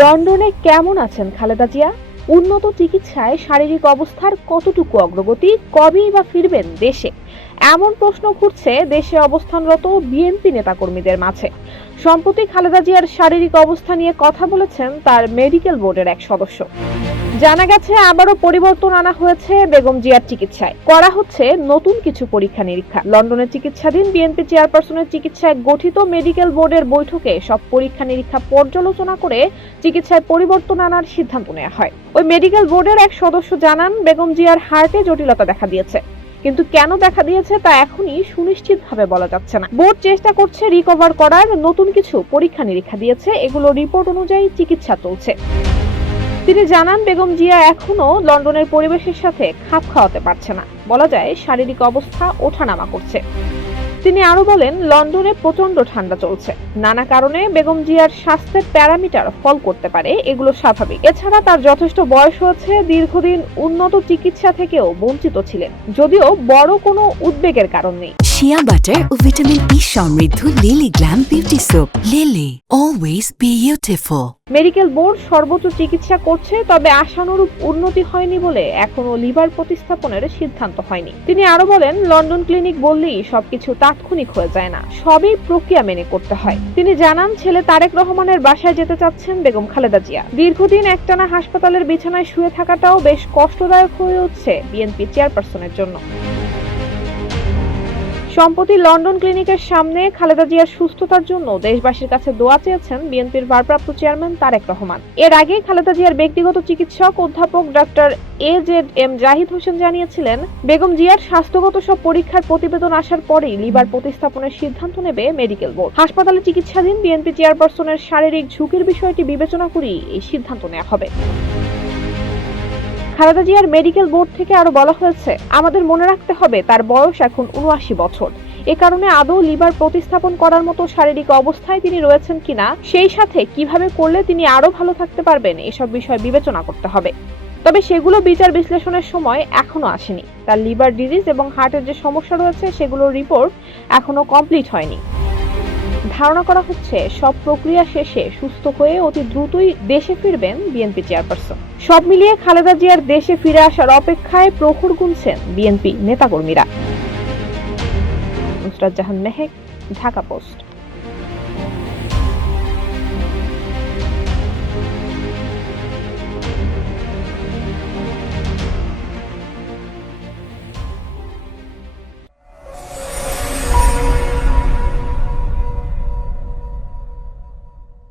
লন্ডনে কেমন আছেন খালেদা জিয়া? উন্নত চিকিৎসায় শারীরিক অবস্থার কতটুকু অগ্রগতি? কবেই বা ফিরবেন দেশে? এমন প্রশ্ন ঘুরছে দেশে অবস্থানরত বিএনপি নেতাকর্মীদের মাঝে। সম্প্রতি খালেদা জিয়ার শারীরিক অবস্থা নিয়ে কথা বলেছেন তার মেডিকেল বোর্ডের এক সদস্য। জানা গেছে আবারও পরিবর্তন আনা হয়েছে বেগম জিয়ার চিকিৎসায়। করা হচ্ছে নতুন কিছু পরীক্ষা নিরীক্ষা। লন্ডনে চিকিৎসাধীন বিএনপি চেয়ারপারসনের চিকিৎসায় গঠিত মেডিকেল বোর্ডের বৈঠকে সব পরীক্ষা নিরীক্ষা পর্যালোচনা করে চিকিৎসায় পরিবর্তন আনার সিদ্ধান্ত নেওয়া হয়। ওই মেডিকেল বোর্ডের এক সদস্য জানান, বেগম জিয়ার হার্টে জটিলতা দেখা দিয়েছে, কিন্তু কেন দেখা দিয়েছে তা এখনই সুনিশ্চিতভাবে বলা যাচ্ছে না। বোর্ড চেষ্টা করছে রিকভার করার, নতুন কিছু পরীক্ষা নিরীক্ষা দিয়েছে, এগুলো রিপোর্ট অনুযায়ী চিকিৎসা চলছে। তিনি জানান, বেগম জিয়া এখনো লন্ডনের পরিবেশের সাথে খাপ খাওয়াতে পারছে না। বলা যায় শারীরিক অবস্থা ওঠানামা করছে। তিনি আরো বলেন, লন্ডনে প্রচন্ড ঠান্ডা চলছে। নানা কারণে বেগম জিয়ার স্বাস্থ্যের প্যারামিটার ফল করতে পারে, এগুলো স্বাভাবিক। এছাড়া তার যথেষ্ট বয়স হয়েছে, দীর্ঘদিন উন্নত চিকিৎসা থেকেও বঞ্চিত ছিলেন, যদিও বড় কোনো উদ্বেগের কারণ নেই। শিয়া বাটার ও ভিটামিন ই সমৃদ্ধ lily glam beauty soap. Lily, always beautiful. Medical board সর্বোচ্চ চিকিৎসা করছে, তবে আশানুরূপ উন্নতি হয়নি বলে এখনো লিভার প্রতিস্থাপনের সিদ্ধান্ত হয়নি। তিনি আরো বলেন, লন্ডন ক্লিনিক বললেই সবকিছু তাৎক্ষণিক হয়ে যায় না, সবই প্রক্রিয়া মেনে করতে হয়। তিনি জানান, ছেলে তারেক রহমানের বাসায় যেতে চাচ্ছেন বেগম খালেদা জিয়া। দীর্ঘদিন একটানা হাসপাতালের বিছানায় শুয়ে থাকাটাও বেশ কষ্টদায়ক হয়ে উঠছে বিএনপি চেয়ারপারসনের জন্য। সম্প্রতি লন্ডন ক্লিনিকের সামনে খালেদা জিয়ার সুস্থতার জন্য দেশবাসীর কাছে দোয়া চেয়েছেন বিএনপির ভারপ্রাপ্ত চেয়ারম্যান তারেক রহমান। এর আগে খালেদা জিয়ার ব্যক্তিগত চিকিৎসক অধ্যাপক ডক্টর AZM জাহিদ হোসেন জানিয়েছিলেন, বেগম জিয়ার স্বাস্থ্যগত সব পরীক্ষার প্রতিবেদন আসার পরেই লিভার প্রতিস্থাপনের সিদ্ধান্ত নেবে মেডিকেল বোর্ড। হাসপাতালে চিকিৎসাধীন বিএনপি চেয়ারপারসনের শারীরিক ঝুঁকির বিষয়টি বিবেচনা করেই এই সিদ্ধান্ত নেওয়া হবে। খালেদা জিয়ার মেডিকেল বোর্ড থেকে আরো বলা হয়েছে, আমাদের মনে রাখতে হবে তার বয়স এখন ৭৯ বছর। এ কারণে আদৌ লিভার প্রতিস্থাপন করার মতো শারীরিক অবস্থায় তিনি রয়েছেন কিনা, সেই সাথে কিভাবে করলে তিনি আরো ভালো থাকতে পারবেন, এসব বিষয় বিবেচনা করতে হবে। তবে সেগুলো বিচার বিশ্লেষণের সময় এখনো আসেনি। তার লিভার ডিজিজ এবং হার্টের যে সমস্যা রয়েছে সেগুলোর রিপোর্ট এখনো কমপ্লিট হয়নি। ধারণা করা হচ্ছে সব প্রক্রিয়া শেষে সুস্থ হয়ে অতি দ্রুতই দেশে ফিরবেন বিএনপি চেয়ারপারসন। সব মিলিয়ে খালেদা জিয়ার দেশে ফিরে আসার অপেক্ষায় প্রহর গুনছেন বিএনপি নেতাকর্মীরা। নুসরাত জাহান মেহেক, ঢাকা পোস্ট।